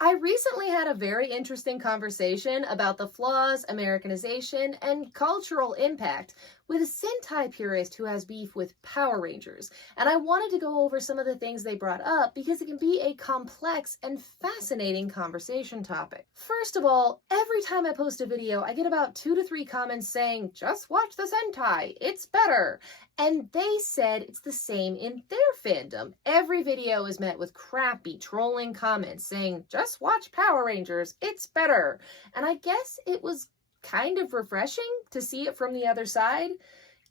I recently had a very interesting conversation about the flaws, Americanization, and cultural impact with a Sentai purist who has beef with Power Rangers. And I wanted to go over some of the things they brought up because it can be a complex and fascinating conversation topic. First of all, every time I post a video, I get about 2 to 3 comments saying, just watch the Sentai, it's better. And they said it's the same in their fandom. Every video is met with crappy, trolling comments saying, just watch Power Rangers, it's better. And I guess it was kind of refreshing to see it from the other side,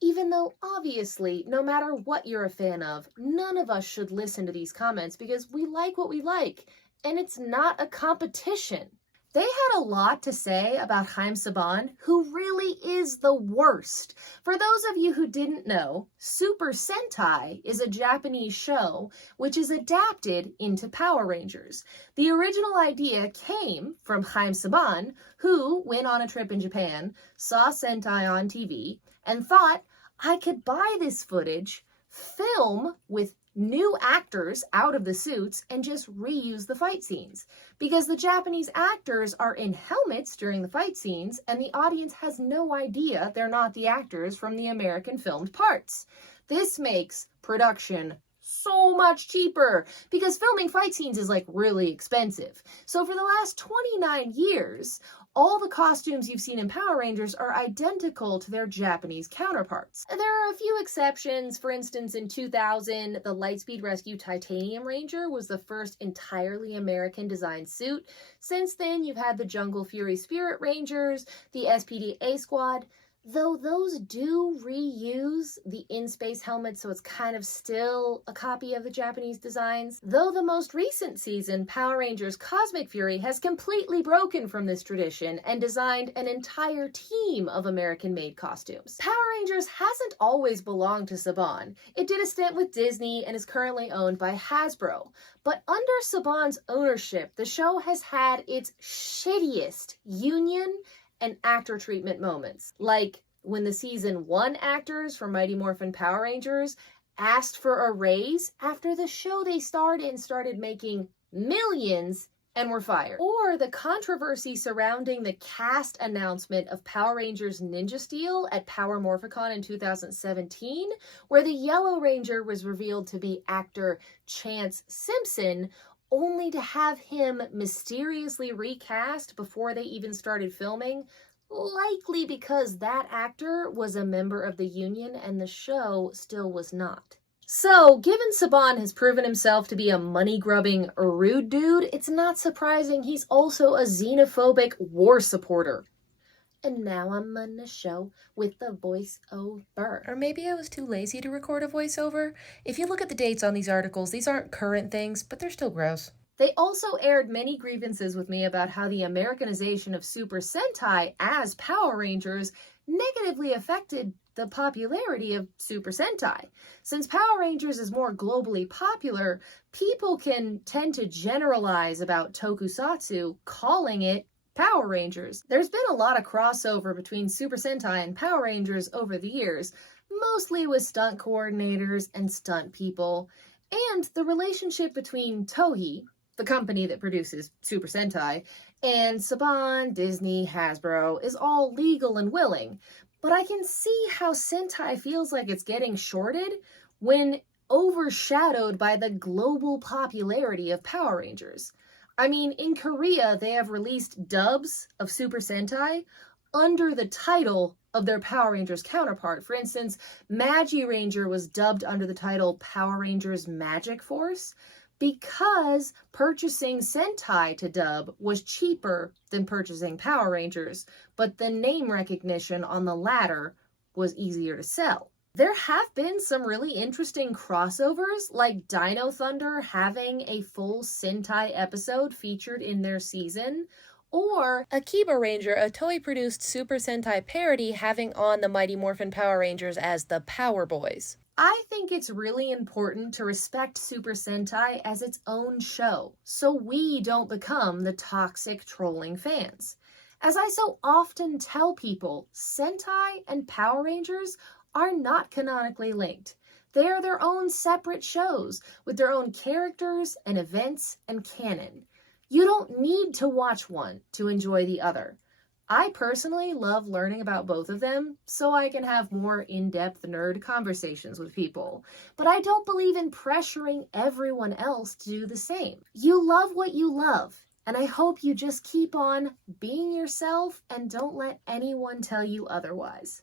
even though obviously, no matter what you're a fan of, none of us should listen to these comments because we like what we like, and it's not a competition. They had a lot to say about Haim Saban, who really is the worst. For those of you who didn't know, Super Sentai is a Japanese show which is adapted into Power Rangers. The original idea came from Haim Saban, who went on a trip in Japan, saw Sentai on TV, and thought, I could buy this footage, film with new actors out of the suits, and just reuse the fight scenes. Because the Japanese actors are in helmets during the fight scenes, and the audience has no idea they're not the actors from the American filmed parts. This makes production so much cheaper because filming fight scenes is like really expensive. So for the last 29 years, all the costumes you've seen in Power Rangers are identical to their Japanese counterparts. There are a few exceptions. For instance, in 2000, the Lightspeed Rescue Titanium Ranger was the first entirely American designed suit. Since then, you've had the Jungle Fury Spirit Rangers, the SPD-A Squad, though those do reuse the in-space helmets, so it's kind of still a copy of the Japanese designs. Though the most recent season, Power Rangers Cosmic Fury, has completely broken from this tradition and designed an entire team of American-made costumes. Power Rangers hasn't always belonged to Saban. It did a stint with Disney and is currently owned by Hasbro. But under Saban's ownership, the show has had its shittiest union and actor treatment moments, like when the season 1 actors from Mighty Morphin Power Rangers asked for a raise after the show they starred in started making millions and were fired. Or the controversy surrounding the cast announcement of Power Rangers Ninja Steel at Power Morphicon in 2017, where the Yellow Ranger was revealed to be actor Chance Simpson, only to have him mysteriously recast before they even started filming, likely because that actor was a member of the union and the show still was not. So, given Saban has proven himself to be a money-grubbing, rude dude, it's not surprising he's also a xenophobic war supporter. And now I'm on the show with the voiceover. Or maybe I was too lazy to record a voiceover. If you look at the dates on these articles, these aren't current things, but they're still gross. They also aired many grievances with me about how the Americanization of Super Sentai as Power Rangers negatively affected the popularity of Super Sentai. Since Power Rangers is more globally popular, people can tend to generalize about tokusatsu, calling it Power Rangers. There's been a lot of crossover between Super Sentai and Power Rangers over the years, mostly with stunt coordinators and stunt people, and the relationship between Toei, the company that produces Super Sentai, and Saban, Disney, Hasbro is all legal and willing. But I can see how Sentai feels like it's getting shorted when overshadowed by the global popularity of Power Rangers. I mean, in Korea, they have released dubs of Super Sentai under the title of their Power Rangers counterpart. For instance, Magi Ranger was dubbed under the title Power Rangers Magic Force because purchasing Sentai to dub was cheaper than purchasing Power Rangers, but the name recognition on the latter was easier to sell. There have been some really interesting crossovers, like Dino Thunder having a full Sentai episode featured in their season, or Akiba Ranger, a Toei-produced Super Sentai parody, having on the Mighty Morphin Power Rangers as the Power Boys. I think it's really important to respect Super Sentai as its own show, so we don't become the toxic trolling fans. As I so often tell people, Sentai and Power Rangers are not canonically linked. They are their own separate shows with their own characters and events and canon. You don't need to watch one to enjoy the other. I personally love learning about both of them so I can have more in-depth nerd conversations with people, but I don't believe in pressuring everyone else to do the same. You love what you love, and I hope you just keep on being yourself and don't let anyone tell you otherwise.